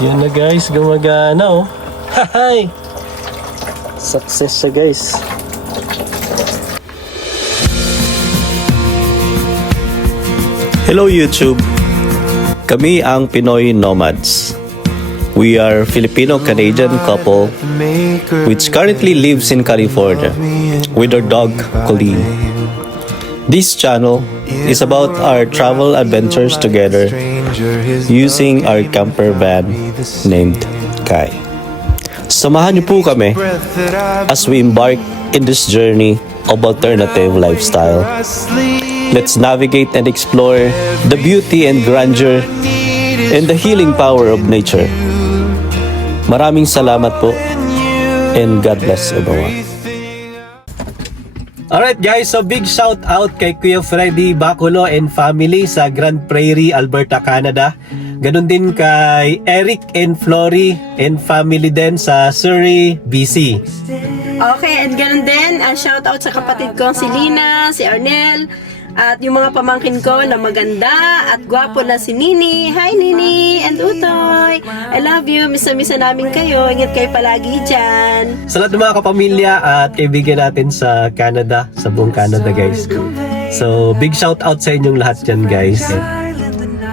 Yun na guys, gumagana oh. Hahay! Success siya guys. Hello YouTube! Kami ang Pinoy Nomads. We are Filipino-Canadian couple which currently lives in California with our dog, Colleen. This channel is about our travel adventures together using our camper van named Kai. Samahan niyo po kami as we embark in this journey of alternative lifestyle. Let's navigate and explore the beauty and grandeur and the healing power of nature. Maraming salamat po and God bless everyone. Alright guys, so big shout out kay Kuya Freddy Baculo and family sa Grand Prairie, Alberta, Canada. Ganon din kay Eric and Flory and family din sa Surrey, BC. Okay, and ganun din, shout out sa kapatid ko si Lina, si Arnel, at yung mga pamangkin ko na maganda at gwapo na si Nini. Hi Nini and Utoy! I love you, misa-misa namin kayo. Ingat kayo palagi dyan. Sa lahat ng mga kapamilya at kaibigan natin sa Canada, sa buong Canada guys. So big shout out sa inyong lahat dyan guys.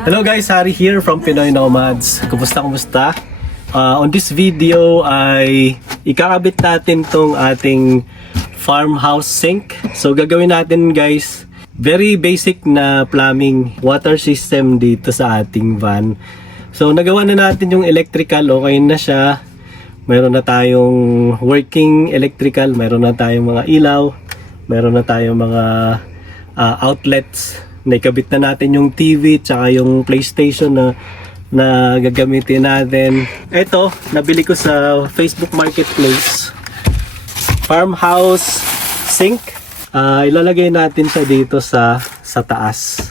Hello guys, Harry here from Pinoy Nomads. Kumusta? On this video ay ikakabit natin tong ating farmhouse sink. So gagawin natin guys, very basic na plumbing water system dito sa ating van. So nagawa na natin yung electrical, okay na siya. Meron na tayong working electrical, meron na tayong mga ilaw, meron na tayong mga outlets. Naikabit na natin yung TV tsaka yung PlayStation na gagamitin natin. Ito, nabili ko sa Facebook Marketplace. Farmhouse sink. Ilalagay natin siya dito sa taas.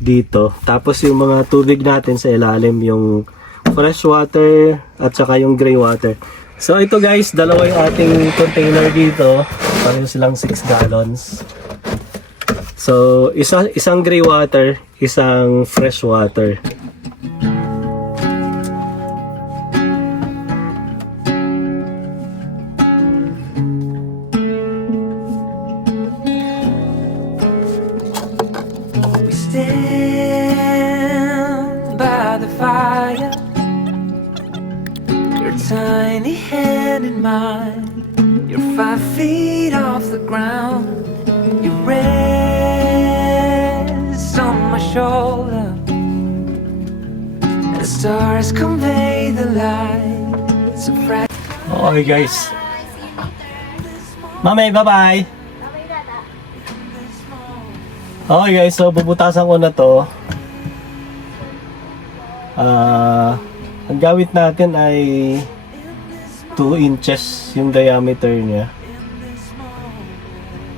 Dito. Tapos yung mga tubig natin sa ilalim, yung fresh water at saka yung gray water. So ito guys, dalawa yung ating container dito. Pareho silang 6 gallons. So isang gray water, isang fresh water. Stand by the fire, your tiny hand in mine. You're 5 feet off the ground. You rest on my shoulder. The stars convey the light. So Okay guys. Mamay, bye-bye. Okay guys, so bubutasan ko na to. Ang gawit natin ay 2 inches yung diameter niya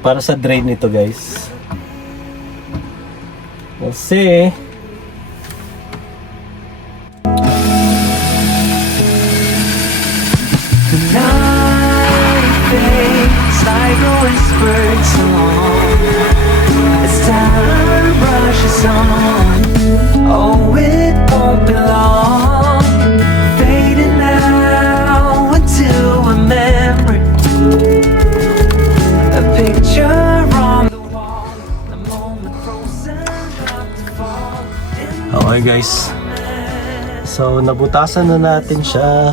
para sa drain nito guys. Kasi night fades like a whispered song as time rushes on. Oh, it won't be long, fading now into a memory, a picture on the wall, a moment frozen up to fall. okay guys. So nabutasan na natin siya.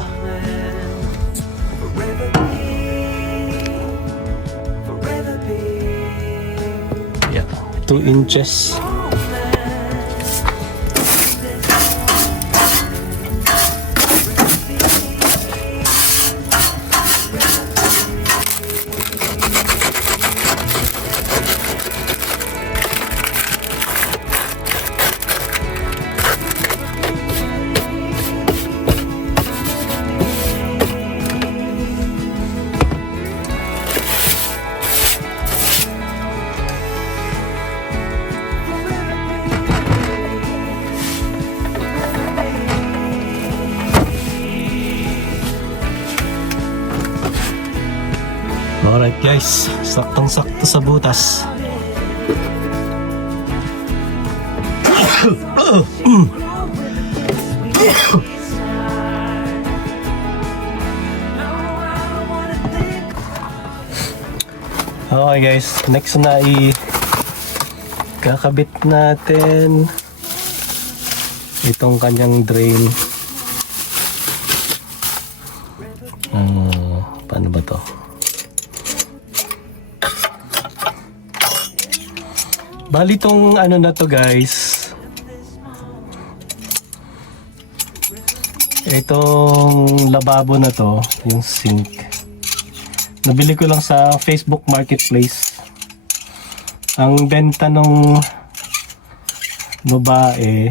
Yeah, 2 inches. Alright guys, saktong-sakto sa butas. Okay guys, next na kakabit natin itong kanyang drain. Paano ba to? Bali tong ano na to guys, itong lababo na to, yung sink, nabili ko lang sa Facebook Marketplace. Ang benta nung babae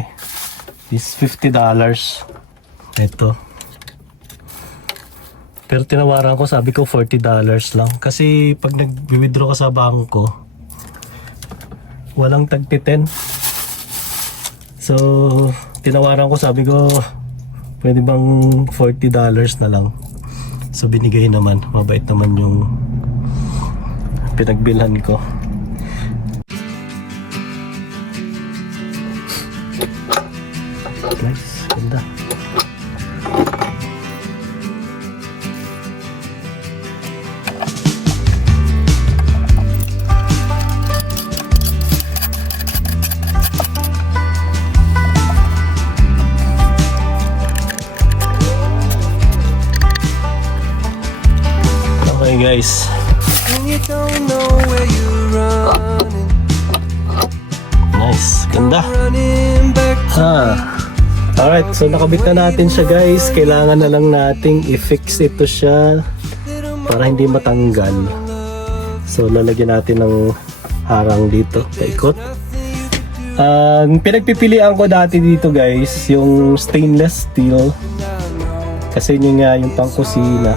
is $50. Ito. Pero tinawaran ko, sabi ko $40 lang. Kasi pag nag-withdraw ka sa bangko, walang tagti 10. So, tinawaran ko, sabi ko, pwede bang $40 na lang. So, binigay naman. Mabait naman yung pinagbilhan ko. Nice, ganda. Okay guys, When you don't know where you're running, nice, ganda. running back Alright, so nakabit na natin siya guys. Kailangan na lang nating i-fix ito siya para hindi matanggal. So lalagyan natin ng harang dito, paikot. Pinagpipilian ko dati dito guys, yung stainless steel. Kasi yun nga yung pangkusina.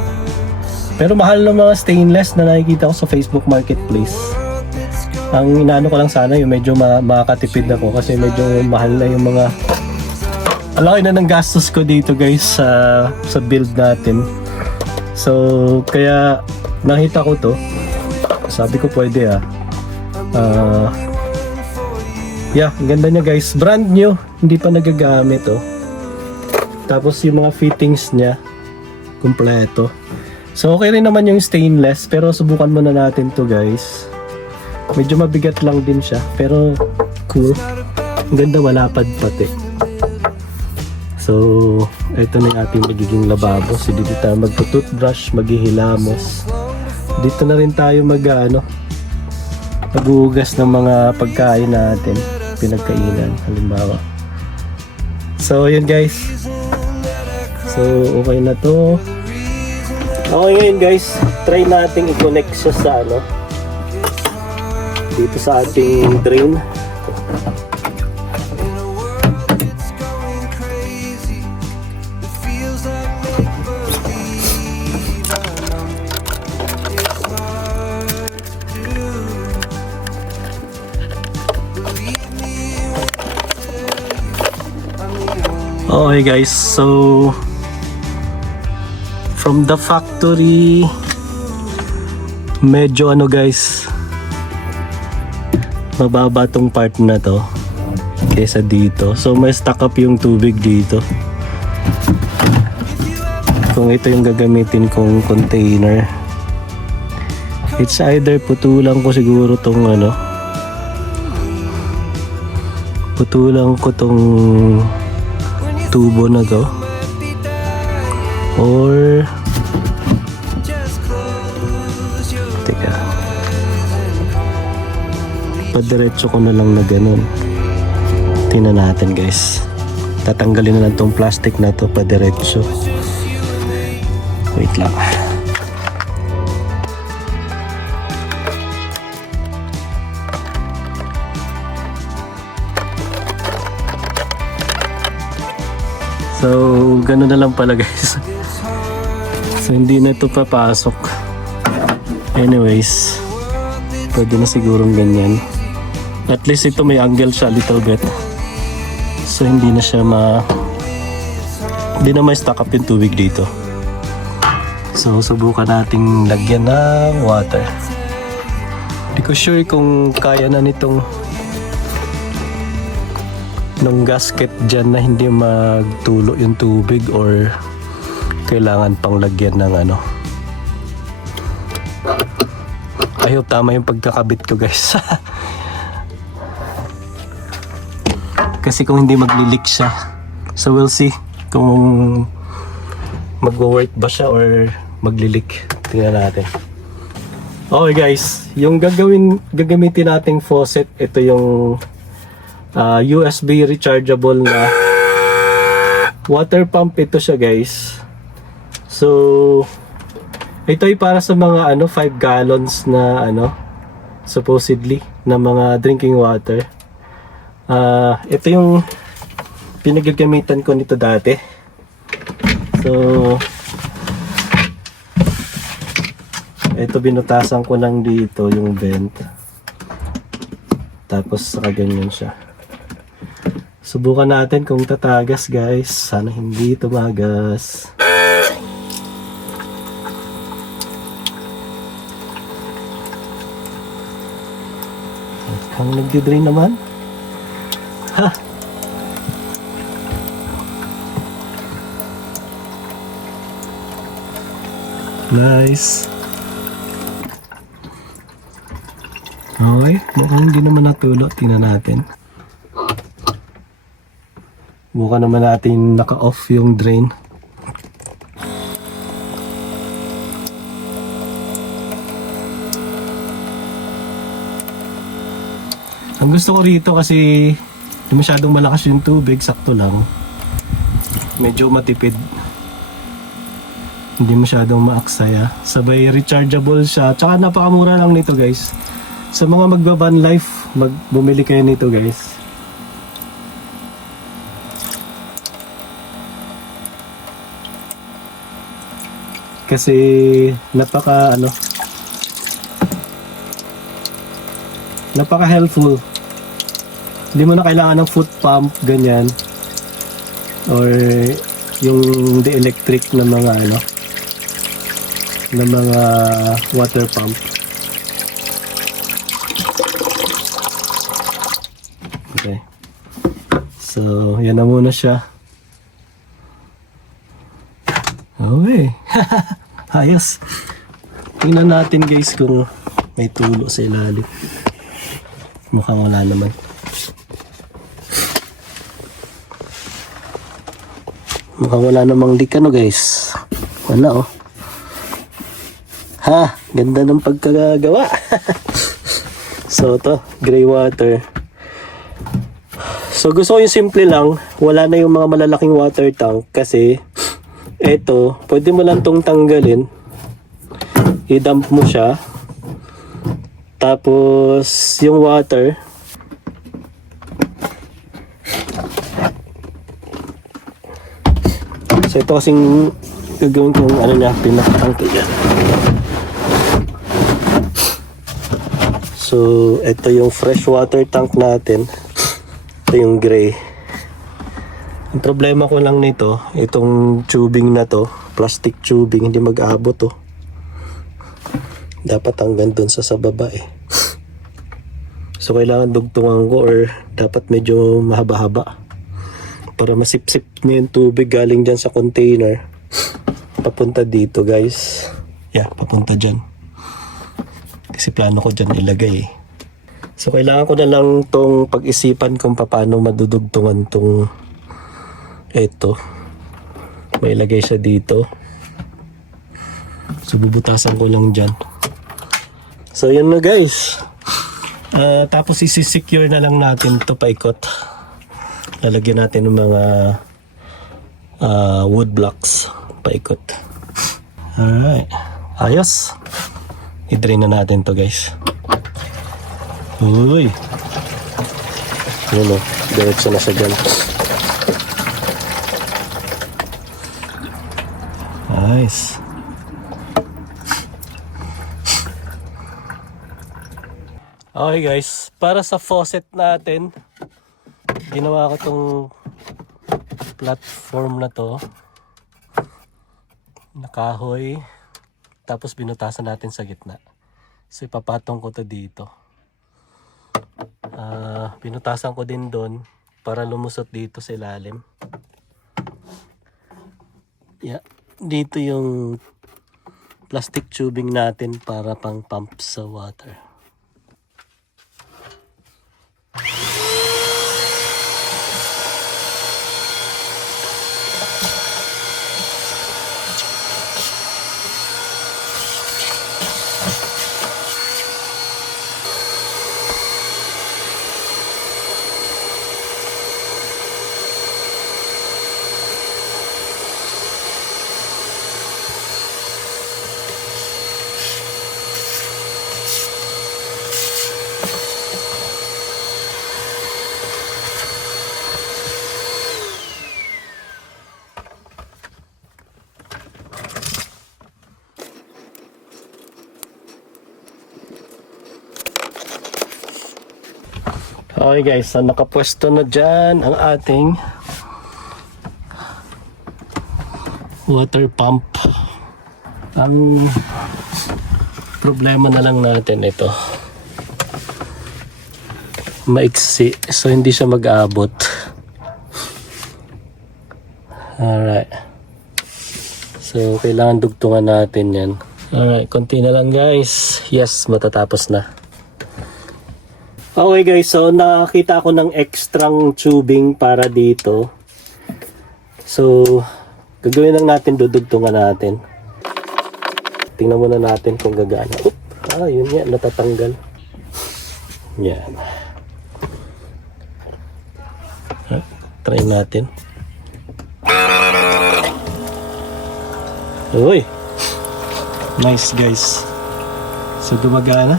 Pero mahal ng mga stainless na nakikita ko sa Facebook Marketplace. Ang inaano ko lang sana yung medyo makakatipid ako kasi medyo mahal na yung mga... Alaki na ng gastos ko dito guys sa build natin. So kaya nakita ko to, sabi ko pwede yeah, ang ganda niya guys, brand new, hindi pa nagagamit oh. Tapos yung mga fittings niya kumpleto. So okay rin naman yung stainless, pero subukan muna natin to guys. Medyo mabigat lang din siya, pero cool. Ang ganda, malapad pati. So, ito na yung ating magiging lababo. So, dito tayo magpo-toothbrush, maghihilamos. Dito na rin tayo maghuhugas ng mga pagkain natin, pinagkainan, halimbawa. So, yun guys. So, okay na to. Okay ngayon guys, try nating i-connect siya sa dito sa ating drain. Okay guys, so from the factory, medyo guys, mababa tong part na to kaysa dito. So may stock up yung tubig dito. Kung ito yung gagamitin kong container, it's either putulan ko siguro tong putulan ko tong tubo na to, or teka, padiretso ko na lang na ganun. Tingnan natin guys, tatanggalin na lang tong plastic na to, padiretso. Wait lang. So, gano'n na lang pala guys. So, hindi na ito papasok. Anyways, pwede na sigurong ganyan. At least ito may angle siya little bit. So, hindi na siya hindi na may stock up yung tubig dito. So, subukan nating lagyan ng water. Hindi ko sure kung kaya na nitong gasket dyan na hindi magtulo yung tubig, or kailangan pang lagyan ng I hope tama yung pagkakabit ko guys. Kasi kung hindi magli-leak siya. So we'll see kung magwo-work ba siya or magli-leak. Tingnan natin. Okay guys, yung gagamitin nating faucet, ito yung USB rechargeable na water pump ito siya guys. So ito ay para sa mga 5 gallons na supposedly na mga drinking water. Ito yung pinagagamitan ko nito dati. So ito binutasan ko lang dito yung vent. Tapos ganyan siya. Subukan natin kung tatagas guys. Sana hindi tumagas. Kang nagdi-drain naman. Ha! Nice. Okay, mukhang hindi naman natulo. Tingnan natin. Mukha naman natin naka-off yung drain. Ang gusto ko rito kasi hindi masyadong malakas yung tubig, sakto lang. Medyo matipid. Hindi masyadong maaksaya. Sabay rechargeable siya. Tsaka napakamura lang nito guys. Sa mga magbaban life, bumili kayo nito guys. Kasi napaka helpful. Hindi mo na kailangan ng foot pump ganyan or yung the electric na mga na mga water pump. Okay. So, yan na muna siya. Okay. Ayos. Tingnan natin guys kung may tulo sa ilalim. Mukhang wala naman. Mukhang wala namang leak guys. Wala Ha, ganda ng pagkagawa. So to, gray water. So gusto ko yung simple lang. Wala na yung mga malalaking water tank kasi eto, pwede mo lang tong tanggalin. I-dump mo siya. Tapos yung water so ito kasing gagawin kong niya, pinakatangke yan. So ito yung fresh water tank natin. Ito yung gray. Ang problema ko lang nito, itong tubing na to, plastic tubing, hindi mag-aabot to. Dapat hanggang dun sa baba So kailangan dugtungan ko or dapat medyo mahaba-haba para masipsip mo yung tubig galing dyan sa container papunta dito guys. Yeah, papunta dyan. Kasi plano ko dyan ilagay So kailangan ko na lang tong pag-isipan kung paano madudugtungan tong ito. May ilagay siya dito. So bubutasan ko lang dyan. So yun na guys. Tapos isi-secure na lang natin ito paikot. Lalagyan natin ng mga wood blocks paikot. Alright. Ayos. I-drain na natin to guys. Uy. Yun diretso na siya dyan. Nice. Okay guys, para sa faucet natin, ginawa ko tong platform na to. Nakahoy. Tapos binutasan natin sa gitna. So ipapatong ko to dito. Binutasan ko din doon para lumusot dito sa ilalim. Yeah. Dito yung plastic tubing natin para pang pump sa water. Okay guys, so nakapwesto na dyan ang ating water pump. Ang problema na lang natin ito, maiksi, so hindi siya mag-aabot. Alright, so kailangan dugtungan natin yan. Alright, konti na lang guys. Yes, matatapos na. Okay guys, so nakakita ako ng extrang tubing para dito. So, gagawin lang natin, dudugtungan natin. Tingnan muna natin kung gagana. Oop, yun nga, natatanggal. Yan. Try natin. Uy! Nice guys. So, gumagana.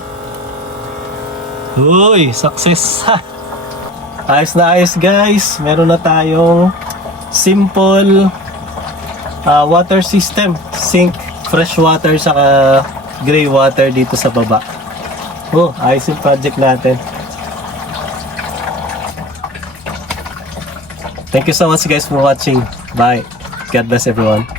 Uy, success! Ayos na ayos guys. Meron na tayong simple water system. Sink, fresh water, saka gray water dito sa baba. Oh, ayos yung project natin. Thank you so much guys for watching. Bye. God bless everyone.